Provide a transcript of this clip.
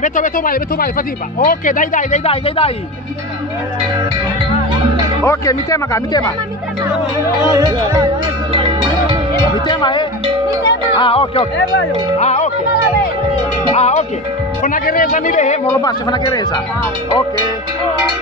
Metto male, Fatima. Ok, dai. Ok, mi tema. Mi tema, Ah, ok. Ah, ok. Fana gereza mi be, mo lo passo, fana gereza. Ok.